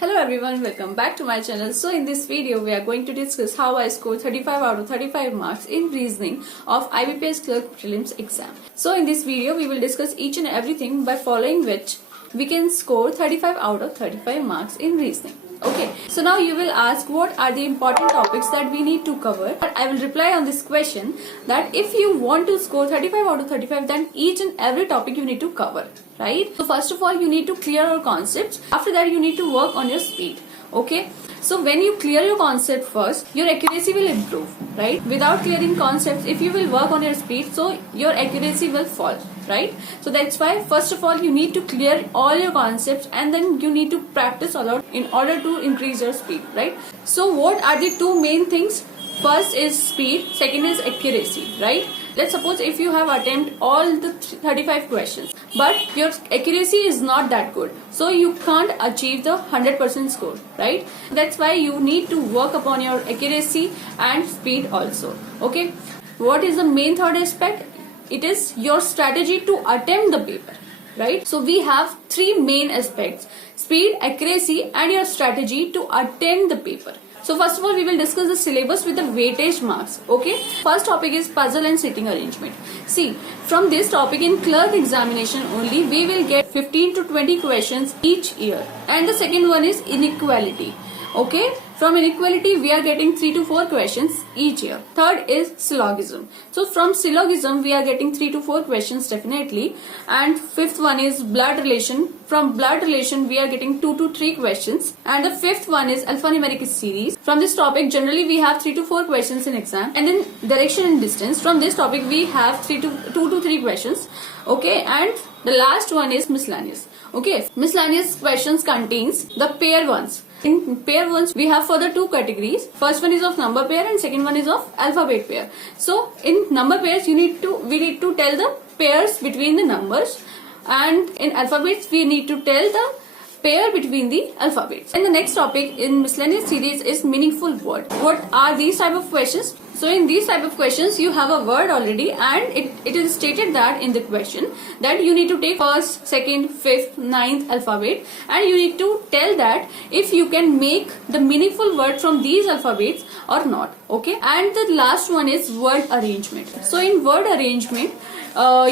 Hello everyone, welcome back to my channel. So in this video we are going to discuss how I scored 35 out of 35 marks in reasoning of IBPS clerk prelims exam. So in this video we will discuss each and everything by following which we can score 35 out of 35 marks in reasoning. Okay, so now you will ask what are the important topics that we need to cover. I will reply on this question that if you want to score 35 out of 35, then each and every topic you need to cover, right? So first of all, you need to clear your concepts. After that, you need to work on your speed. Okay, so when you clear your concept first, your accuracy will improve, right? Without clearing concepts, if you will work on your speed, so your accuracy will fall, right? So that's why first of all you need to clear all your concepts and then you need to practice a lot in order to increase your speed, right? So what are the two main things? First is speed, second is accuracy, right? Let's suppose if you have attempted all the 35 questions, but your accuracy is not that good, so you can't achieve the 100% score, right? That's why you need to work upon your accuracy and speed also. Okay, what is the main third aspect? It is your strategy to attempt the paper, right? So we have three main aspects: speed, accuracy, and your strategy to attempt the paper. So first of all, we will discuss the syllabus with the weightage marks. Okay, first topic is puzzle and sitting arrangement. See, from this topic in clerk examination only, we will get 15 to 20 questions each year. And the second one is inequality. Okay, from inequality we are getting 3 to 4 questions each year. Third is syllogism. So from syllogism we are getting 3 to 4 questions definitely. And fifth one is blood relation. From blood relation we are getting 2 to 3 questions. And the fifth one is alphanumeric series. From this topic generally we have 3 to 4 questions in exam. And then direction and distance. From this topic we have 2 to 3 questions. Okay, and the last one is miscellaneous. Okay, miscellaneous questions contains the pair ones. In pair ones, we have further two categories. First one is of number pair and second one is of alphabet pair. So in number pairs, we need to tell the pairs between the numbers, and in alphabets we need to tell the pair between the alphabets. And the next topic in miscellaneous series is meaningful word. What are these type of questions? So in these type of questions you have a word already, and it is stated that in the question that you need to take first, second, fifth, ninth alphabet, and you need to tell that if you can make the meaningful word from these alphabets or not. Okay, and the last one is word arrangement. So in word arrangement,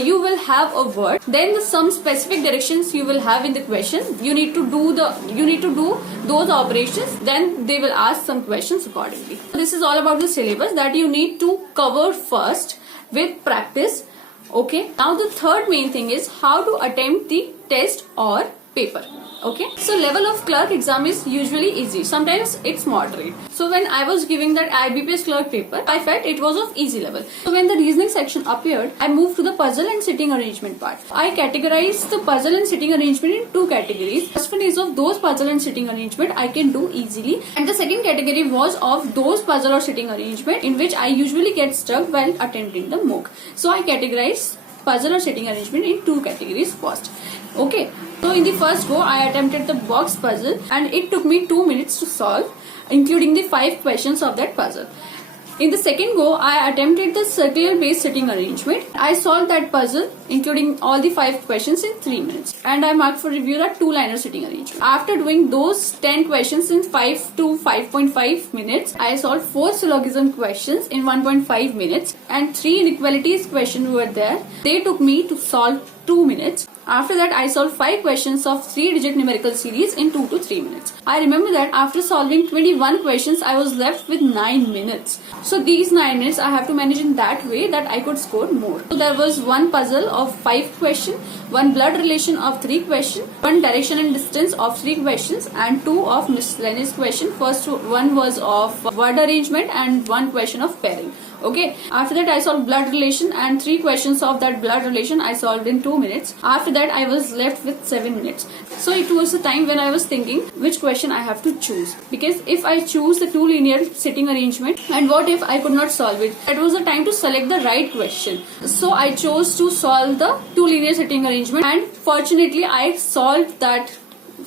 you will have a word, then some specific directions you will have in the question. You need to do those operations, then they will ask some questions accordingly. This is all about the syllabus that you need to cover first with practice. Okay, now the third main thing is how to attempt the test or paper. Okay, so level of clerk exam is usually easy, sometimes it's moderate. So when I was giving that IBPS clerk paper, I felt it was of easy level. So when the reasoning section appeared, I moved to the puzzle and sitting arrangement part. I categorized the puzzle and sitting arrangement in two categories. First one is of those puzzle and sitting arrangement I can do easily, and the second category was of those puzzle or sitting arrangement in which I usually get stuck while attempting the mock. So I categorized puzzle or sitting arrangement in two categories first. Okay, so in the first go I attempted the box puzzle and it took me 2 minutes to solve, including the 5 questions of that puzzle. In the second go I attempted the circular based sitting arrangement. I solved that puzzle including all the 5 questions in 3 minutes, and I marked for review that 2-liner sitting arrangement. After doing those 10 questions in 5 to 5.5 minutes, I solved 4 syllogism questions in 1.5 minutes, and 3 inequalities questions were there. They took me to solve 2 minutes. After that, I solved 5 questions of 3-digit numerical series in 2 to 3 minutes. I remember that after solving 21 questions, I was left with 9 minutes. So these 9 minutes I have to manage in that way that I could score more. So there was one puzzle of 5 questions, one blood relation of 3 questions, one direction and distance of 3 questions, and 2 of miscellaneous question. First one was of word arrangement and 1 question of pairing. Okay, after that I solved blood relation, and 3 questions of that blood relation I solved in 2 minutes. After that I was left with 7 minutes. So it was the time when I was thinking which question I have to choose, because if I choose the 2 linear sitting arrangement, and what if I could not solve it? That was the time to select the right question. So I chose to solve the 2 linear sitting arrangement, and fortunately I solved that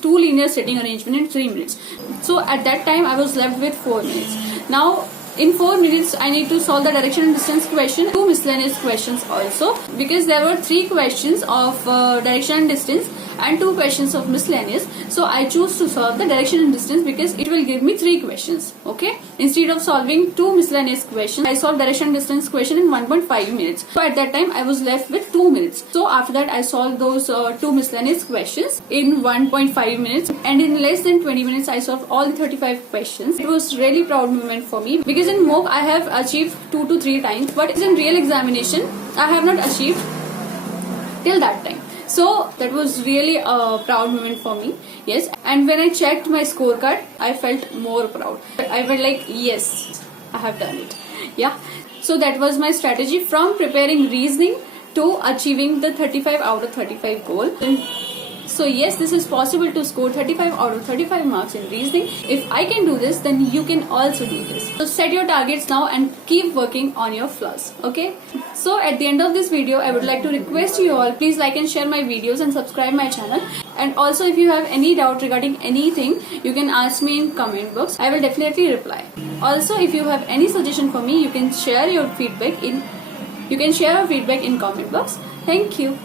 2 linear sitting arrangement in 3 minutes. So at that time I was left with 4 minutes. Now in 4 minutes I need to solve the direction and distance question, 2 miscellaneous questions also, because there were 3 questions of direction and distance and 2 questions of miscellaneous. So I choose to solve the direction and distance because it will give me 3 questions. Okay, instead of solving 2 miscellaneous questions, I solved direction and distance question in 1.5 minutes. So at that time I was left with 2 minutes. So after that I solved those 2 miscellaneous questions in 1.5 minutes, and in less than 20 minutes I solved all the 35 questions. It was really proud moment for me because in mock I have achieved 2 to 3 times, but in real examination I have not achieved till that time. So that was really a proud moment for me. Yes, and when I checked my scorecard, I felt more proud. I felt like, yes, I have done it. Yeah. So that was my strategy from preparing reasoning to achieving the 35 out of 35 goal. So yes, this is possible to score 35 out of 35 marks in reasoning. If I can do this, then you can also do this. So set your targets now and keep working on your flaws. Okay. So at the end of this video, I would like to request you all, please like and share my videos and subscribe my channel. And also if you have any doubt regarding anything, you can ask me in comment box. I will definitely reply. Also, if you have any suggestion for me, you can share your feedback in comment box. Thank you.